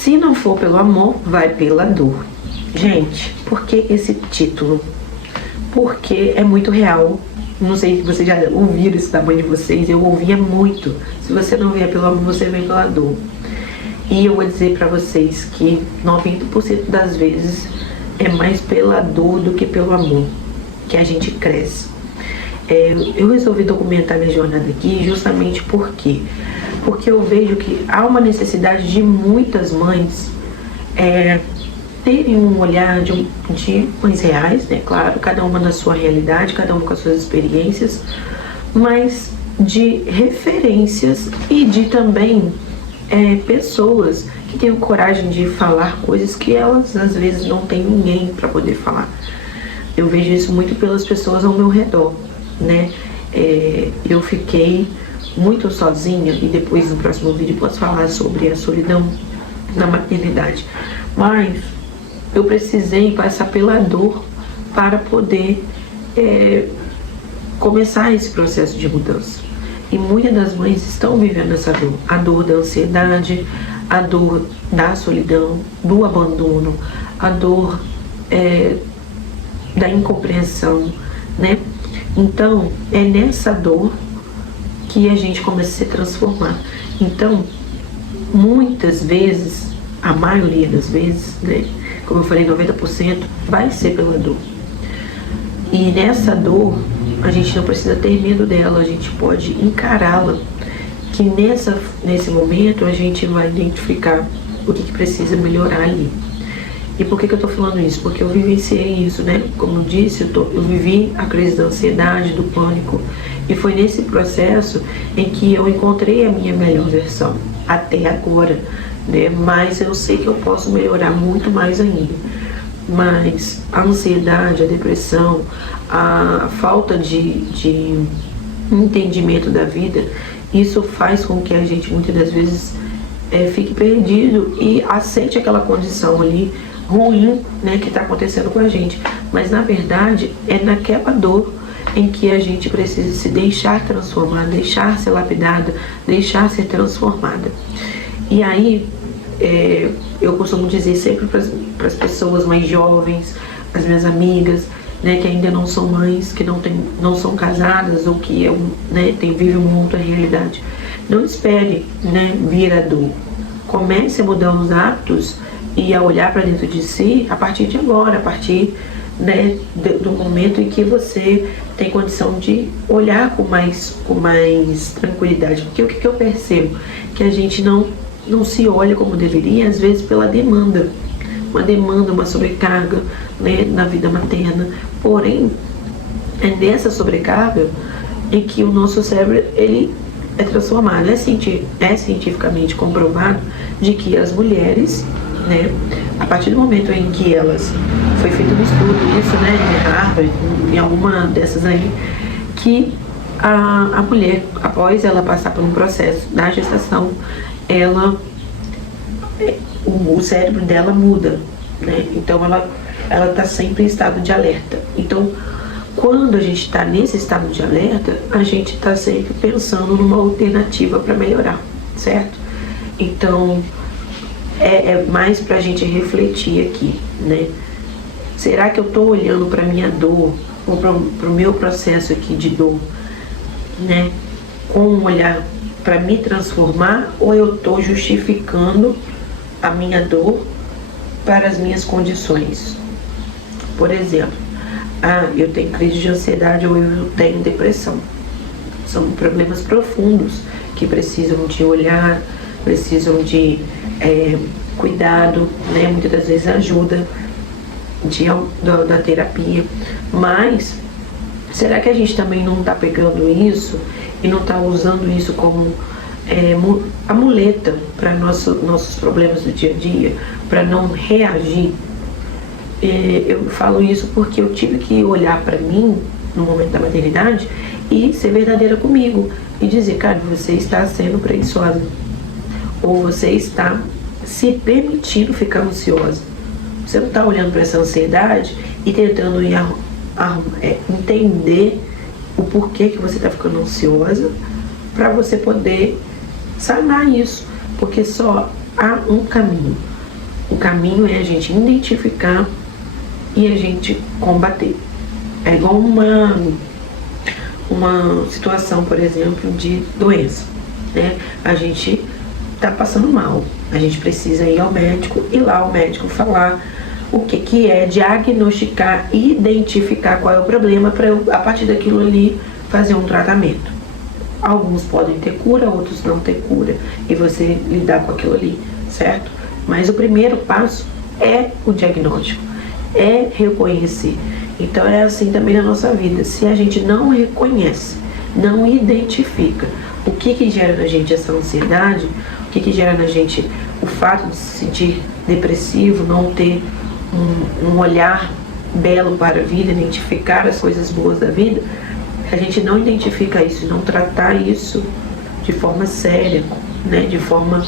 Se não for pelo amor, vai pela dor. Gente, por que esse título? Porque é muito real. Não sei se vocês já ouviram isso da mãe de vocês, eu ouvia muito. Se você não vier pelo amor, você vem pela dor. E eu vou dizer pra vocês que 90% das vezes é mais pela dor do que pelo amor que a gente cresce. Eu resolvi documentar minha jornada aqui justamente porque eu vejo que há uma necessidade de muitas mães terem um olhar de mães reais, né? Claro, cada uma na sua realidade, cada uma com as suas experiências, mas de referências e de também pessoas que tenham coragem de falar coisas que elas às vezes não têm ninguém para poder falar. Eu vejo isso muito pelas pessoas ao meu redor, né? Eu fiquei muito sozinha e depois no próximo vídeo posso falar sobre a solidão na maternidade, mas eu precisei passar pela dor para poder começar esse processo de mudança. E muitas das mães estão vivendo essa dor, a dor da ansiedade, a dor da solidão, do abandono, a dor da incompreensão, né? Então, é nessa dor que a gente começa a se transformar. Então, muitas vezes, a maioria das vezes, né, como eu falei, 90%, vai ser pela dor. E nessa dor, a gente não precisa ter medo dela, a gente pode encará-la, que nesse momento a gente vai identificar o que precisa melhorar ali. E por que eu tô falando isso? Porque eu vivenciei isso, né? Como eu disse, eu vivi a crise da ansiedade, do pânico, e foi nesse processo em que eu encontrei a minha melhor versão, até agora, né? Mas eu sei que eu posso melhorar muito mais ainda. Mas a ansiedade, a depressão, a falta de entendimento da vida, isso faz com que a gente muitas das vezes fique perdido e aceite aquela condição ali ruim, né, que está acontecendo com a gente. Mas na verdade é naquela dor em que a gente precisa se deixar transformar, deixar ser lapidada, deixar ser transformada. E aí eu costumo dizer sempre para as pessoas mais jovens, as minhas amigas, né, que ainda não são mães, que não são casadas ou que vivem uma outra realidade, não espere, né, vir a dor. Comece a mudar os hábitos e a olhar para dentro de si a partir de agora, a partir, né, do momento em que você tem condição de olhar com mais tranquilidade. Porque o que eu percebo? Que a gente não se olha como deveria, às vezes pela demanda, uma sobrecarga, né, na vida materna. Porém, é nessa sobrecarga em que o nosso cérebro ele é transformado. É cientificamente comprovado de que as mulheres, né, a partir do momento em que elas, foi feito um estudo isso, né, em Harvard, em alguma dessas aí, que a mulher, após ela passar por um processo da gestação, o cérebro dela muda, né? Então ela está sempre em estado de alerta. Então, quando a gente está nesse estado de alerta, a gente está sempre pensando numa alternativa para melhorar, certo? Então, é mais para a gente refletir aqui, né? Será que eu estou olhando para minha dor, ou para o meu processo aqui de dor, né, com um olhar para me transformar, ou eu estou justificando a minha dor para as minhas condições? Por exemplo, eu tenho crise de ansiedade ou eu tenho depressão. São problemas profundos que precisam de olhar, precisam de cuidado, né? Muitas das vezes ajuda da terapia. Mas será que a gente também não está pegando isso e não está usando isso como a muleta para nossos problemas do dia a dia, para não reagir? Eu falo isso porque eu tive que olhar para mim no momento da maternidade e ser verdadeira comigo e dizer, cara, você está sendo preguiçosa, ou você está se permitindo ficar ansiosa. Você não está olhando para essa ansiedade e tentando entender o porquê que você está ficando ansiosa, para você poder sanar isso, porque só há um caminho. O caminho é a gente identificar e a gente combater. É igual uma situação, por exemplo, de doença, né? A gente tá passando mal, a gente precisa ir ao médico e lá o médico falar o que é, diagnosticar, identificar qual é o problema para eu, a partir daquilo ali, fazer um tratamento. Alguns podem ter cura, outros não ter cura, e você lidar com aquilo ali, certo? Mas o primeiro passo é o diagnóstico, é reconhecer. Então é assim também na nossa vida. Se a gente não reconhece, não identifica o que gera na gente essa ansiedade, o que gera na gente o fato de se sentir depressivo, não ter um olhar belo para a vida, identificar as coisas boas da vida, a gente não identifica isso, não tratar isso de forma séria, né, de forma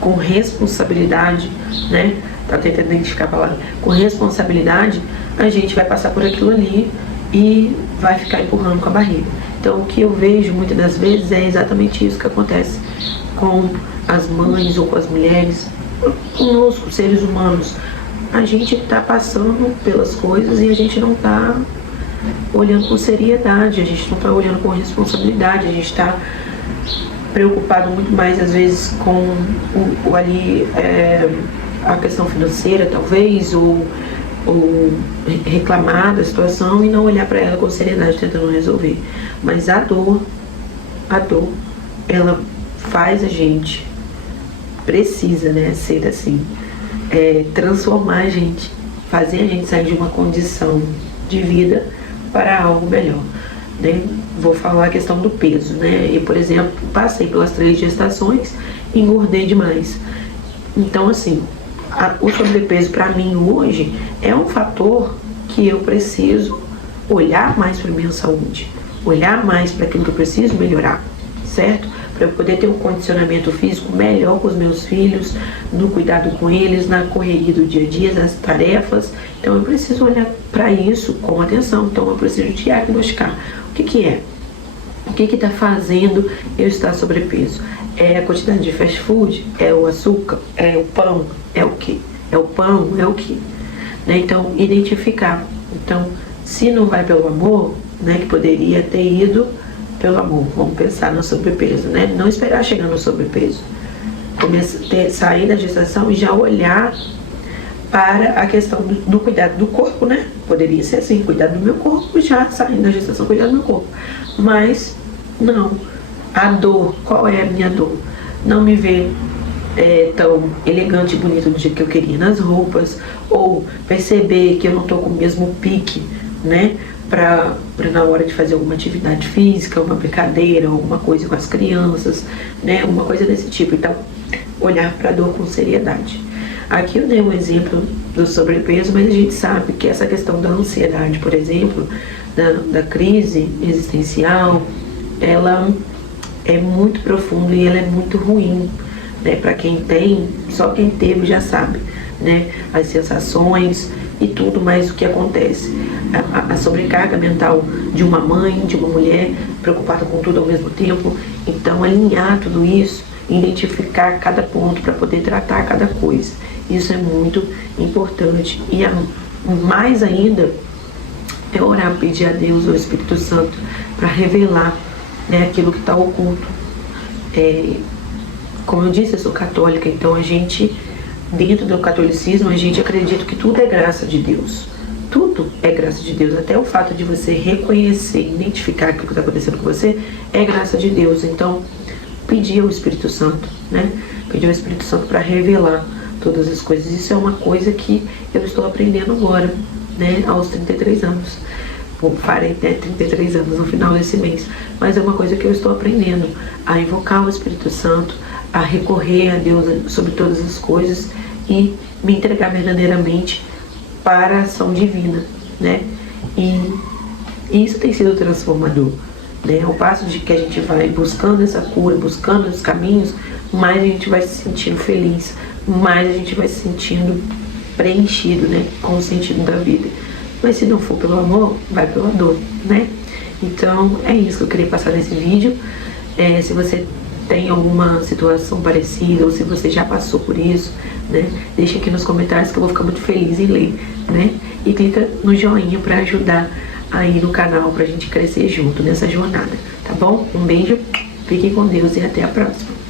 com responsabilidade, né? Tá tentando identificar a palavra. Com responsabilidade, a gente vai passar por aquilo ali e vai ficar empurrando com a barriga. Então, o que eu vejo muitas das vezes é exatamente isso que acontece com as mães ou com as mulheres, conosco, seres humanos. A gente está passando pelas coisas e a gente não está olhando com seriedade, a gente não está olhando com responsabilidade, a gente está preocupado muito mais às vezes com a questão financeira, talvez, ou reclamar da situação e não olhar para ela com seriedade, tentando resolver. Mas a dor, ela faz a gente, precisa, né, ser assim, transformar a gente, fazer a gente sair de uma condição de vida para algo melhor, né? Vou falar a questão do peso, né? Eu, por exemplo, passei pelas 3 gestações e engordei demais. Então, assim, o sobrepeso para mim hoje é um fator que eu preciso olhar mais para minha saúde, olhar mais para aquilo que eu preciso melhorar, certo? Para eu poder ter um condicionamento físico melhor com os meus filhos, no cuidado com eles, na correria do dia a dia, nas tarefas. Então eu preciso olhar para isso com atenção. Então eu preciso diagnosticar o que é, o que está fazendo eu estar sobrepeso. É a quantidade de fast food? É o açúcar? É o pão? É o que? É o pão? É o que? Né? Então identificar. Então, se não vai pelo amor, né, que poderia ter ido pelo amor, vamos pensar no sobrepeso, né? Não esperar chegar no sobrepeso. Sair da gestação e já olhar para a questão do cuidado do corpo, né? Poderia ser assim, cuidar do meu corpo, já saindo da gestação, cuidar do meu corpo. Mas, não. A dor, qual é a minha dor? Não me ver tão elegante e bonito do jeito que eu queria nas roupas, ou perceber que eu não estou com o mesmo pique, né? Para na hora de fazer alguma atividade física, uma brincadeira, alguma coisa com as crianças, né? Uma coisa desse tipo. Então, olhar para a dor com seriedade. Aqui eu dei um exemplo do sobrepeso, mas a gente sabe que essa questão da ansiedade, por exemplo, da crise existencial, ela é muito profunda e ela é muito ruim, né? Para quem tem, só quem teve já sabe, né? As sensações e tudo mais o que acontece. A sobrecarga mental de uma mãe, de uma mulher, preocupada com tudo ao mesmo tempo. Então, alinhar tudo isso, identificar cada ponto para poder tratar cada coisa. Isso é muito importante. E mais ainda é orar, pedir a Deus, ao Espírito Santo, para revelar, né, aquilo que está oculto. Como eu disse, eu sou católica, então a gente, dentro do catolicismo, a gente acredita que tudo é graça de Deus. Tudo é graça de Deus. Até o fato de você reconhecer, identificar aquilo que está acontecendo com você, é graça de Deus. Então, pedir ao Espírito Santo, né? Pedir ao Espírito Santo para revelar todas as coisas. Isso é uma coisa que eu estou aprendendo agora, né? Aos 33 anos. Farei até 33 anos no final desse mês. Mas é uma coisa que eu estou aprendendo. A invocar o Espírito Santo, a recorrer a Deus sobre todas as coisas e me entregar verdadeiramente para a ação divina, né? E isso tem sido transformador, né? Ao passo de que a gente vai buscando essa cura, buscando os caminhos, mais a gente vai se sentindo feliz, mais a gente vai se sentindo preenchido, né? Com o sentido da vida. Mas se não for pelo amor, vai pela dor, né? Então é isso que eu queria passar nesse vídeo. Se você tem alguma situação parecida ou se você já passou por isso, né? Deixa aqui nos comentários que eu vou ficar muito feliz em ler, né? E clica no joinha para ajudar aí no canal, pra gente crescer junto nessa jornada, tá bom? Um beijo, fiquem com Deus e até a próxima.